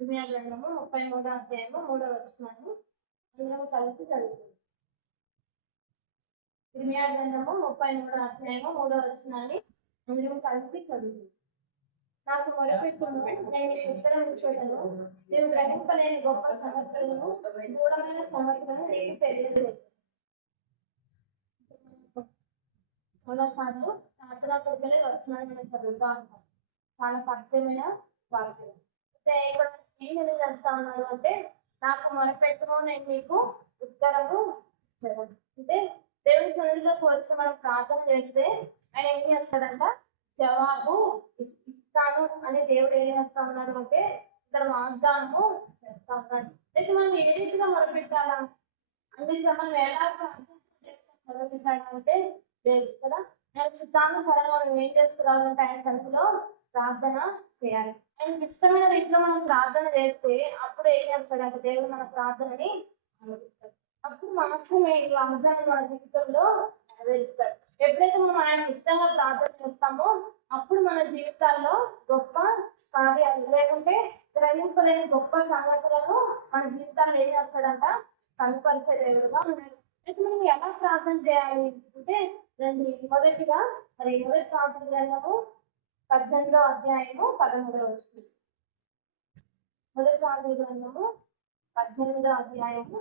ఇర్మియా గ్రంథము 33వ అధ్యాయము 3వ వచనాన్ని అందరం కలిసి చదువుతుంది. ఇర్మియా గ్రంథము 33వ అధ్యాయము 3వ వచనాన్ని అందరం కలిసి చదువుతుంది. నాకు మొరపెట్టును, నేను నీకు ఉత్తరం ఇచ్చేదను. నేను గ్రహింపలేని గొప్ప సంగతులను, గూఢమైన సంగతులను నీకు తెలియజేస్తాను. చాలాసార్లు ప్రార్థనా కొడుకులే వచనాన్ని మనం చదువుతూ ఉంటాం. చాలా పరిచయమైన వాక్యం. అయితే ఇక్కడ ఏం తెలియజేస్తా ఉన్నాడు అంటే, నాకు మొరపెట్టును, నేను నీకు ఉత్తరము ఇచ్చేదను. అంటే దేవుని సన్నిధిలోకి వచ్చి మనం ప్రార్థన చేస్తే ఆయన ఏం చేస్తాడంట, జవాబు ఇస్తాను అని దేవుడు ఏం చేస్తా ఉన్నాడు అంటే ఇక్కడ వాగ్దానము చేస్తా ఉన్నాడు. అయితే మనం ఏ రీతిగా మొరపెట్టాలా, అందుకే మనం ఎలా మొరపెట్టాలంటే లేదు కదా, ఆయన చిత్తానుసారంగా మనం ఏం చేసుకురావాలంటే ఆయన సన్నిధిలో ప్రార్థన చేయాలి. ఆయనకి ఇష్టమైన రీతిలో మనం ప్రార్థన చేస్తే అప్పుడు ఏం చేస్తాడంటే దేవుడు మన ప్రార్థనని ఆలోచిస్తాడు. అప్పుడు మాత్రమే ఈ వాగ్దానం మన జీవితంలో నెరవేరుస్తాడు. ఎప్పుడైతే మనం ఆయన ఇష్టంగా ప్రార్థన చేస్తామో అప్పుడు మన జీవితాల్లో గొప్ప కార్యాలు లేకుంటే గ్రహింపలేని గొప్ప సంగతులను మన జీవితాల్లో ఏం చేస్తాడంట, కనుపరిచే దేవుడుగా ఉన్నాడు. అయితే మనం ఎలా ప్రార్థన చేయాలి అంటే మొదటిగా మొదటి ప్రార్థన గ్రంథము 18వ అధ్యాయము 13వ వచనం. మొదటి ప్రార్థన గ్రంథము 18వ అధ్యాయము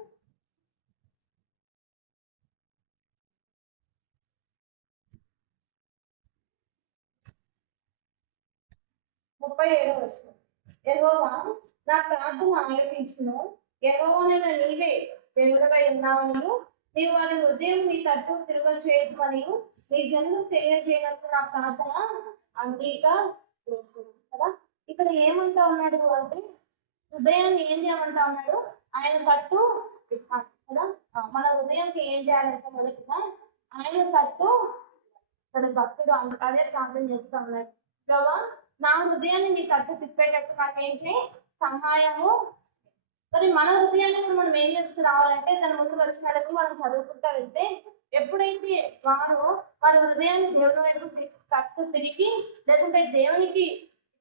37వ వచనం. యెహోవా నా ప్రార్థన ఆలకించును, యెహోవానైన నీవే దేవుడవై ఉన్నావని, నీవు వారి హృదయం నీ తట్టు తిరుగ చేయమని నీ జన్లు తెలియజేయనప్పుడు నా ప్రార్థన అంగీకరించును కదా. ఇక్కడ ఏమంటా ఉన్నాడు అంటే హృదయాన్ని ఏం చేయమంటా ఉన్నాడు, ఆయన తట్టు కదా. మన హృదయంకి ఏం చేయాలంటే మొదటిగా ఆయన తట్టు. ఇక్కడ భక్తుడు అదే ప్రార్థన చేస్తా ఉన్నాడు, ప్రభా నా హృదయాన్ని నీ తట్టు తిప్పేటట్టు నాకు ఏం చేయి, సహాయము. మరి మన హృదయాన్ని కూడా మనం ఏం చేస్తూ రావాలంటే తన ముందు వచ్చినట్టు మనం చదువుకుంటా వెళ్తే ఎప్పుడైతే వారి హృదయాన్ని దేవుని వైపు తట్టు తిరిగి లేకుంటే దేవునికి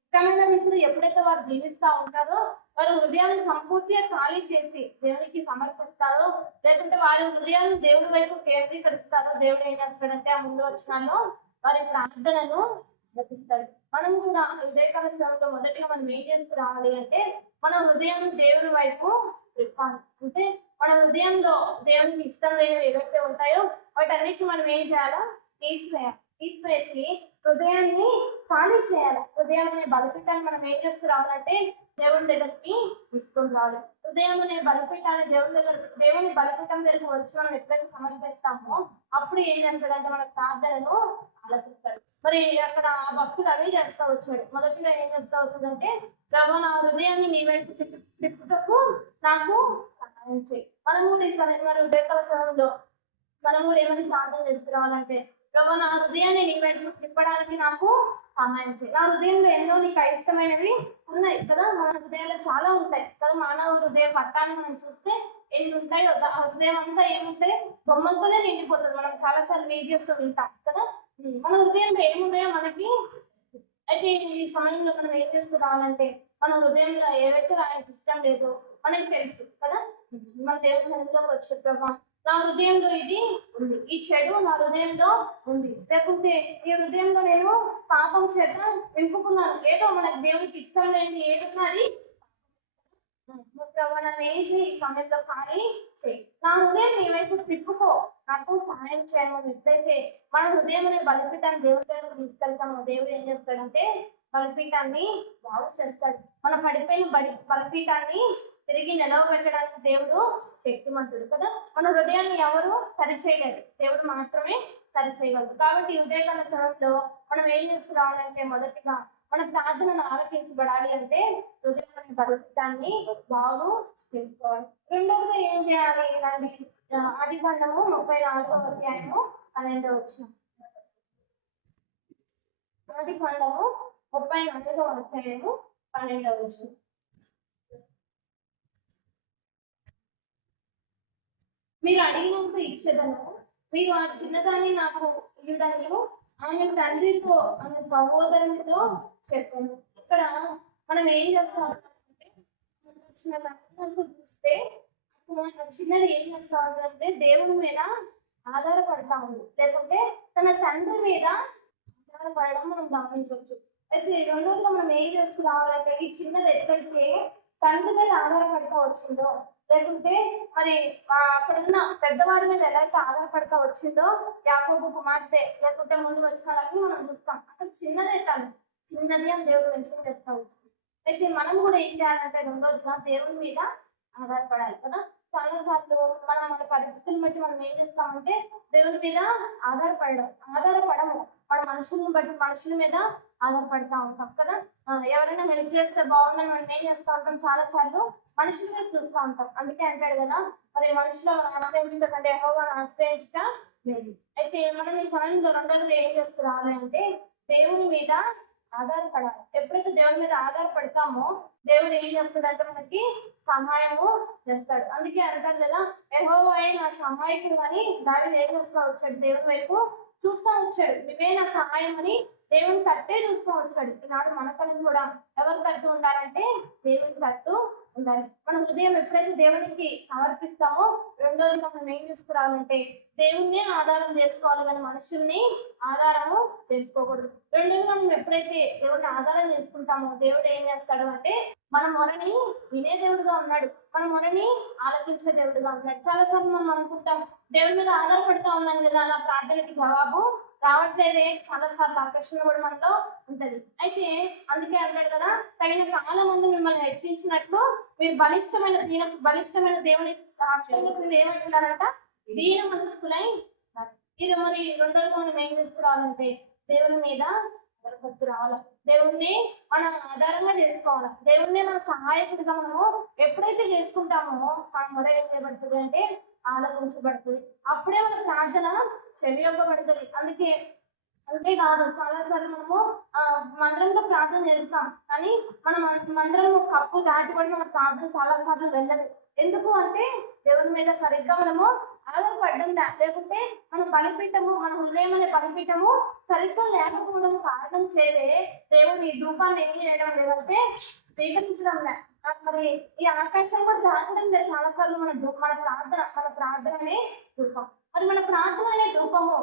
ఇష్టమైన రీతిలో ఎప్పుడైతే వారు జీవిస్తూ ఉంటారో వారి హృదయాన్ని సంపూర్తిగా ఖాళీ చేసి దేవునికి సమర్పిస్తారో లేకుంటే వారి హృదయాన్ని దేవుడి వైపు కేంద్రీకరిస్తారో దేవుడు ఏం చేస్తాడంటే ఆ ముందు వచ్చినాలో వారి ప్రార్థనను రచిస్తాడు. మనం కూడా ఉదయకాల సమయంలో మొదటిగా మనం ఏం చేస్తూ రావాలి అంటే మన హృదయం దేవుని వైపు తిప్పాలి. అంటే మన హృదయంలో దేవునికి ఇష్టం లేనివి ఏవైతే ఉంటాయో వాటన్నిటిని మనం ఏం చేయాలా, తీసివేసి హృదయాన్ని ఖాళీ చేయాలి. హృదయం అనే బలిపీఠాన్ని మనం ఏం చేస్తూ రావాలంటే దేవుని దగ్గరికి తీసుకొని రావాలి. హృదయం అనే బలిపీఠాన్ని దేవుని బలిపీఠం దగ్గరికి వచ్చి మనం ఎప్పుడైతే సమర్పిస్తామో అప్పుడు ఏం చేస్తాడంటే మన ప్రార్థనను ఆలపిస్తాడు. మరి అక్కడ ఆ భక్తుడు అదే చేస్తా వచ్చాడు. మొదటిగా ఏం చేస్తా వచ్చాడంటే ప్రభు నా హృదయాన్ని నీ వైపు తిప్పుటకు నాకు సహాయం చేయి. మనము మరి ఉదయకాల సమయంలో మనము ఏమని ప్రార్థన చేస్తున్నామంటే ప్రభు నా హృదయాన్ని నీ వైపు తిప్పడానికి నాకు సహాయం చేయి. నా హృదయంలో ఎన్నో నీకు అయిష్టమైనవి ఉన్నాయి కదా, మన హృదయాల్లో చాలా ఉంటాయి కదా. మానవ హృదయ పట్టాన్ని మనం చూస్తే ఎన్ని ఉంటాయో ఆ హృదయం అంతా ఏముంటాయి, బొమ్మలతోనే నిండిపోతుంది. మనం చాలాసార్లు వీడియోస్ లో వింటాం కదా. మన హృదయంలో ఏమున్నాయో మనకి. అయితే ఈ సమయంలో మనం ఏం చేస్తూ రావాలంటే మన హృదయంలో ఏవైతే ఆయనకి ఇష్టం లేదో మనకి తెలుసు కదా. మన దేవుని సన్నిధిలోకి వచ్చే ప్రభా నా హృదయంలో ఇది ఉంది, ఈ చెడు నా హృదయంలో ఉంది, లేకుంటే ఈ హృదయంలో నేను పాపం చేత నింపుకున్నాను, ఏదో మనకు దేవుడికి ఇష్టం లేని ఏదున్నది ప్రభా నన్ను ఏం చేయి, ఈ సమయంలో కానీ చేయి, నా హృదయం నీ వైపు తిప్పుకో, నాకు సహాయం చేయమని. ఎప్పుడైతే మన హృదయం అనే బలిపీఠాన్ని దేవుడి దగ్గరకు తీసుకెళ్తామో దేవుడు ఏం చేస్తాడంటే బలిపీఠాన్ని బాగు చేస్తాడు. మన పడిపోయిన బలిపీఠాన్ని తిరిగి నిలవబెట్టడానికి దేవుడు శక్తిమంతుడు కదా. మన హృదయాన్ని ఎవరు సరిచేయలేరు, దేవుడు మాత్రమే సరిచేయగలరు. కాబట్టి ఉదయకాల సమయంలో మనం ఏం చేస్తున్నామంటే మొదటిగా మన ప్రార్థనను ఆలకించబడాలి అంటే హృదయం బలిపీఠాన్ని బాగు చేసుకోవాలి. రెండవది ఏం చేయాలి ఇలాంటి ఆదికాండము 34వ అధ్యాయము 12వ వచనం. ఆదికాండము 34వ అధ్యాయము 12వ వచనం. మీరు అడిగినంత ఇచ్చేదను, మీరు ఆ చిన్నదాన్ని నాకు ఇవ్వడని ఆమె తండ్రితో ఆమె సహోదరునితో చెప్పాను. ఇక్కడ మనం ఏం చేస్తామంటే వచ్చిన చూస్తే చిన్నది ఏం చేస్తా ఉందంటే దేవుని మీద ఆధారపడతా ఉంది, లేకుంటే తన తండ్రి మీద ఆధారపడడం మనం గమనించవచ్చు. అయితే రెండోదిగా మనం ఏం చేసుకురావాలంటే ఈ చిన్నది ఎట్లయితే తండ్రి మీద ఆధారపడతా వచ్చిందో, లేకుంటే మరి అక్కడున్న పెద్దవారి మీద ఎలా అయితే ఆధారపడతా వచ్చిందో యాకోబు కుమార్తె, లేకుంటే ముందు వచ్చిన వాళ్ళకి మనం చూస్తాం అక్కడ చిన్నదే కాదు, చిన్నది అని దేవుడు మెన్షన్ చేస్తా వచ్చింది. అయితే మనం కూడా ఏం చేయాలంటే రెండోదిగా దేవుని మీద ఆధారపడాలి కదా. చాలా సార్లు మనం మన పరిస్థితులను బట్టి మనం ఏం చేస్తామంటే దేవుని మీద ఆధారపడము, మన మనుషులను బట్టి మనుషుల మీద ఆధారపడతా ఉంటాం కదా. ఎవరైనా హెల్ప్ చేస్తే బాగుందని మనం ఏం చేస్తూ ఉంటాం, చాలా సార్లు మనుషుల మీద చూస్తూ ఉంటాం. అందుకే అంటాడు కదా, మరి మనుషులు ఆశ్రయించడం కంటే యెహోవాను ఆశ్రయించట లేదు. అయితే మనం ఈ సమయంలో రెండోది ఏం చేస్తున్నాము అంటే దేవుని మీద ఆధారపడాలి. ఎప్పుడైతే దేవుని మీద ఆధారపడతామో దేవుడు ఏం చేస్తాడంటే మనకి సహాయము చేస్తాడు. అందుకే అంటారు కదా, యెహోవాయే నా సహాయకుడు అని దావీదు ఏం చేస్తా వచ్చాడు, దేవుని వైపు చూస్తా వచ్చాడు. నువ్వే నా సహాయం అని దేవుని తట్టే చూస్తూ వచ్చాడు. ఈనాడు మన తరం కూడా ఎవరు తట్టు ఉండాలంటే దేవుని తట్టు ఉండాలి. మన హృదయం ఎప్పుడైతే దేవునికి సమర్పిస్తామో రెండోదిగా మనం ఏం చేసుకురావాలంటే దేవుణ్ణి ఆధారం చేసుకోవాలి, కానీ మనుషుల్ని ఆధారము చేసుకోకూడదు. రెండోదిగా మనం ఎప్పుడైతే దేవుడిని ఆధారం చేసుకుంటామో దేవుడు ఏం చేస్తాడు అంటే మన మొరని వినే దేవుడుగా ఉన్నాడు, మన మొరని ఆలోచించే దేవుడుగా ఉన్నాడు. చాలాసార్లు మనం అనుకుంటాం దేవుడి మీద ఆధారపడుతూ ఉన్నాను కదా, నా ప్రార్థనకి జవాబు రావట్లేదే, చాలాసార్లు ఆకర్షణ కూడా మనలో ఉంటది. అయితే అందుకే అంటాడు కదా, తగిన కాలం ముందు మిమ్మల్ని హెచ్చించినట్లు మీరు బలిష్టమైన దేవుని ఏమంటున్నారంట, దీన మనస్కులై. ఇది మరి రెండోగా మనం ఏం చేసుకురావాలంటే దేవుని మీద ఆధారపడుతూ రావాలి, దేవుణ్ణి మనం ఆధారంగా చేసుకోవాలి. దేవుణ్ణి మన సహాయకుడిగా మనము ఎప్పుడైతే చేసుకుంటామో మన మొర ఏం చేయబడుతుంది అంటే ఆలోచించబడుతుంది. అప్పుడే మన ప్రార్థన చెవియొక్కబడుతుంది. అంతేకాదు చాలా సార్లు మనము మందిరంలో ప్రార్థన చేస్తాం, కానీ మనం మందిరం కప్పు దాటిపడి మన ప్రార్థన చాలా సార్లు వెళ్ళదు. ఎందుకు అంటే దేవుని మీద సరిగ్గా మనము ఆధారపడడం, లేకుంటే మన బలిపీఠము, మన హృదయం అనే బలిపీఠము సరిగ్గా లేకపోవడం కారణం చేరే దేవుడు ఈ ధూపాన్ని ఏం చేయడం లేదంటే స్వీకరించడం లే. మరి ఈ ఆకాశం కూడా దాటడం లేదు చాలా సార్లు. మన ప్రార్థననే ధూపం. మరి మన ప్రార్థన అనే ధూపము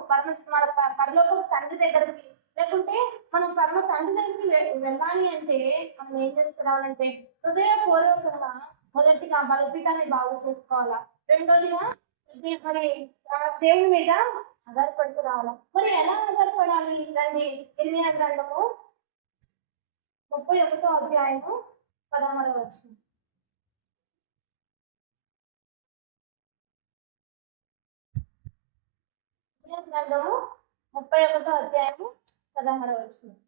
మన పరలోక తండ్రి దగ్గరికి, లేకుంటే మనం పరమ తండ్రి దగ్గరికి వెళ్ళాలి అంటే మనం ఏం చేసుకురావాలంటే హృదయపూర్వకంగా మొదటిగా బలిపీఠాన్ని బాగు చేసుకోవాలా, రెండోదిగా మరి దేవుని మీద ఆధారపడుతూ రావాలా. మరి ఎలా ఆధారపడాలి రండి, ఇర్మియా గ్రంథము 31వ అధ్యాయము 16వ వచనం. గ్రంథము 31వ అధ్యాయము 16వ వచనం.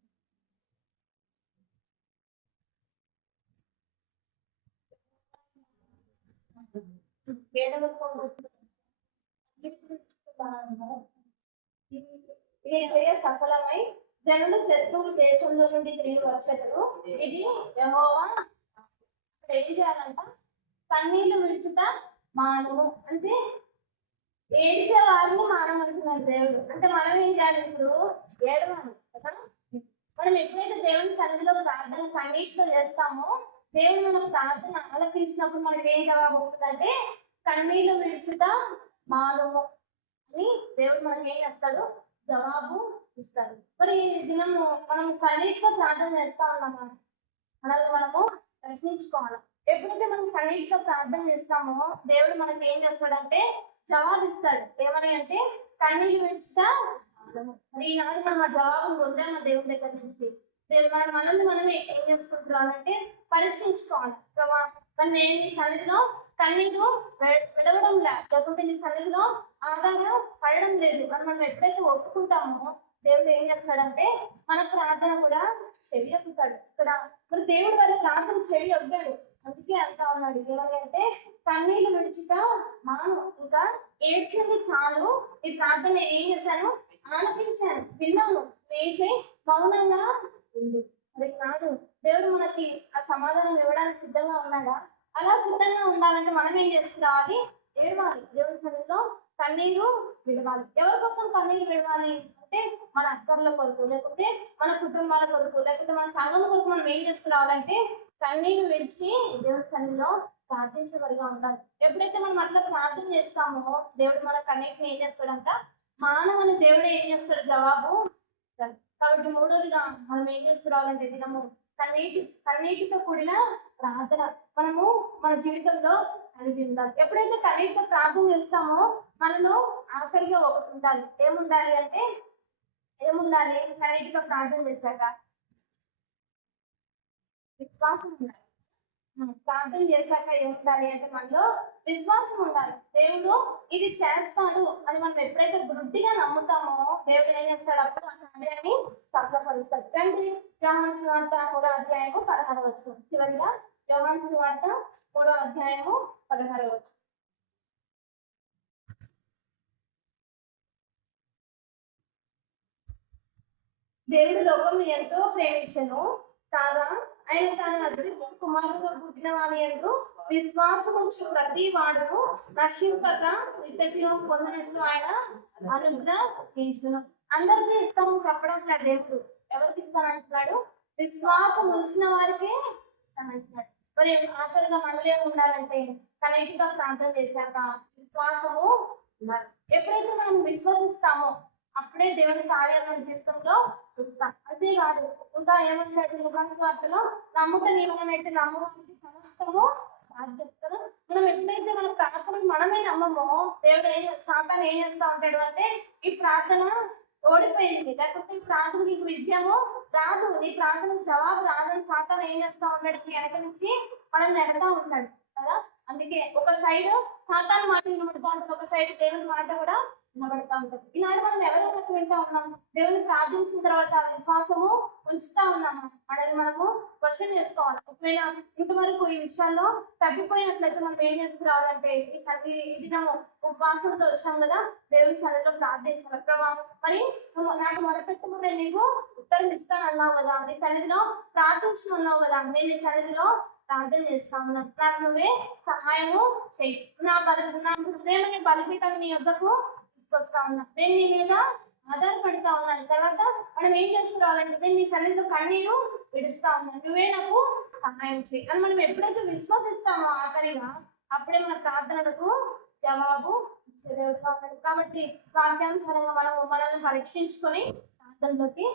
సఫలమై జనులు శత్రువులు దేశంలో నుండి తిరిగి వచ్చేటరు. ఇది యెహోవా. ఏం చేయాలంట, కన్నీళ్లు విడుచుట మానము అంటే ఏడ్చే వారిని మానమంటున్నాడు దేవుడు. అంటే మనం ఏం చేయాలి, ఇప్పుడు ఏడవాలి కదా. మనం ఎప్పుడైతే దేవుని సన్నిధిలో ప్రార్థన కన్నీటితో చేస్తామో దేవుడు మన ప్రార్థన ఆలకించినప్పుడు మనకి ఏం జవాబు వస్తుందంటే కన్నీళ్లు విడుచుట మానము అని దేవుడు మనకి ఏం చేస్తాడు, జవాబు ఇస్తాడు. మరి దినము మనం కన్నీటితో ప్రార్థన చేస్తా ఉన్నాము, మనల్ని మనము ప్రశ్నించుకోవాలి. ఎప్పుడైతే మనం కన్నీటితో ప్రార్థన చేస్తామో దేవుడు మనకి ఏం చేస్తాడంటే జవాబిస్తాడు. ఏమని అంటే కన్నీళ్ళు విడుచుతా. మరి ఈనాడు మనం ఆ జవాబును పొందాము దేవుని దగ్గర నుంచి. మనల్ని మనమే ఏం చేసుకుంటున్నామంటే పరీక్షించుకోవాలి. ప్రభా మరి నేను నీ సన్నిధిలో కన్నీరు విడవడం లేకుంటే నీ సన్నిధిలో ఆధారం పడడం లేదు అని మనం ఎప్పుడైతే ఒప్పుకుంటామో దేవుడు ఏం చేస్తాడంటే మన ప్రార్థన కూడా చెవి ఒప్పుతాడు. ఇక్కడ మరి దేవుడు వాళ్ళ ప్రార్థన చెవి ఒప్పాడు. అందుకే అంటా ఉన్నాడు ఏమని అంటే కన్నీళ్ళు విడుచుట మాను, ఇంకా ఏడ్చింది చాలు, ఈ ప్రార్థన ఏం చేశాను, ఆలకించాను, విన్నాను, వేసే మౌనంగా ఉంది. మరి కాదు దేవుడు మనకి ఆ సమాధానం ఇవ్వడానికి సిద్ధంగా ఉన్నాడా? అలా సిద్ధంగా ఉండాలంటే మనం ఏం చేసుకురావాలి, ఏడవాలి. దేవుడి సన్నిధిలో కన్నీరు విడవాలి. ఎవరి కోసం కన్నీరు విడవాలి అంటే లేకపోతే మన అక్కర్ల కొరకు, లేకపోతే మన కుటుంబాల కొరకు, లేకపోతే మన సంఘం కొరకు మనం ఏం చేసుకురావాలంటే కన్నీరు విడిచి దేవుడి సన్నిధిలో ప్రార్థించబడిగా ఉండాలి. ఎప్పుడైతే మనం అట్లా ప్రార్థన చేస్తామో దేవుడు మన కన్నీటిని ఏం చేస్తాడంట, మానవుని దేవుడు ఏం చేస్తాడు, జవాబు. కాబట్టి మూడోదిగా మనం ఏం చేసుకురావాలంటే దినము కన్నీటితో కూడిన ప్రార్థన మనము మన జీవితంలో కలిగి ఉండాలి. ఎప్పుడైతే కన్నీటితో ప్రార్థన చేస్తామో మనలో ఆఖరిగా ఒకటి ఉండాలి. ఏముండాలి కన్నీటితో ప్రార్థన చేశాక విశ్వాసం ఉండాలి. ప్రార్థన చేశాక ఏముండాలి అంటే మనలో విశ్వాసం ఉండాలి. దేవుడు ఇది చేస్తాడు అని మనం ఎప్పుడైతే గుడ్డిగా నమ్ముతామో దేవుడు ఏం చేస్తాడు, అప్పుడు ఆ కార్యాన్ని సఫలపరుస్తాడు. రండి యోహాను సువార్త 3వ అధ్యాయము 16వ వచనం. చివరిగా యోహాను సువార్త 3వ అధ్యాయము 16వ వచనం. దేవుడు లోకం ఎంతో ప్రేమించెను కాగా ఆయన తన అద్వితీయ కుమారుడు పుట్టిన వాని యందు విశ్వాసముంచు ప్రతి వాడును నశింపక నిత్య జీవం పొందినట్లు ఆయన అనుగ్రహించును. అందరికీ ఇస్తామని చెప్పడం లేదు దేవుడు. ఎవరికి ఇస్తానంటున్నాడు? విశ్వాసం ఉంచిన వారికే ఇస్తానంటున్నాడు. మరి ఆఖరిగా మనలే ఉండాలంటే కనీటిగా ప్రార్థన చేశాక విశ్వాసము ఉండాలి. ఎప్పుడైతే మనం విశ్వసిస్తామో అప్పుడే దేవుని కార్యాలు మన జీవితంలో చూస్తాం. అంతేకాదు ఇంకా ఏమంటాడు యోహాను వార్తలో, నమ్ముట నీవనైతే నమ్మడానికి సమస్తము బాధ్యతను. మనం ఎప్పుడైతే మన ప్రార్థనలు మనమే నమ్మమో దేవుడు సాతాను ఏం చేస్తా ఉంటాడు అంటే, ఈ ప్రార్థన ఓడిపోయింది, లేకపోతే ఈ ప్రార్థన నీకు విజయము రాదు, నీ ప్రార్థనకు జవాబు రాదని సాతాను ఏం చేస్తా ఉంటాడు, వెనక నుంచి మనం నెడతా ఉంటాడు కదా. అందుకే ఒక సైడ్ సాతాను మాట వినబడుతూ ఉంటుంది, ఒక సైడ్ దేవుని మాట కూడా వినబడతా ఉంటుంది. ఈనాడు మనం ఎవరో ఒకటి వింటా ఉన్నాము, దేవుని ప్రార్థించిన తర్వాత విశ్వాసము ఉంచుతా ఉన్నాము. మనల్ని మనము క్వశ్చన్ చేసుకోవాలి. ఒకవేళ ఇంతవరకు ఈ విషయాల్లో తగ్గిపోయినట్లయితే మనం ఏం చేసుకురావాలంటే ఈ దినము ఉపవాసంతో వచ్చాం కదా, దేవుని సన్నిధిలో ప్రార్థించాలి. ప్రభా మరి నువ్వు నాకు మొదపెట్టుకు నేను నీకు ఉత్తరం ఇస్తాను అన్నావు కదా, నీ సన్నిధిలో ప్రార్థించిన అన్నావు కదా, నేను నీ సన్నిధిలో ప్రార్థన చేస్తాను, నాకు నువ్వే సహాయము చెయ్యి. నా హృదయం బలిపీఠం నీ యొద్దకు తీసుకొస్తా ఉన్నా, నేను నీ మీద ఆధారపడతా ఉన్నాను. తర్వాత మనం ఏం చేసుకురావాలంటే నేను నీ సన్నిధిలో కన్నీరు విడుస్తా ఉన్నాను, నువ్వే నాకు సహాయం చేయి అని మనం ఎప్పుడైతే విశ్వసిస్తామో ఆఖరిగా అప్పుడే మన ప్రార్థనలకు జవాబు ఇచ్చే దేవుడుగా ఉన్నాడు. కాబట్టి వాక్యానుసారంగా మనల్ని పరీక్షించుకొని ప్రార్థనలోకి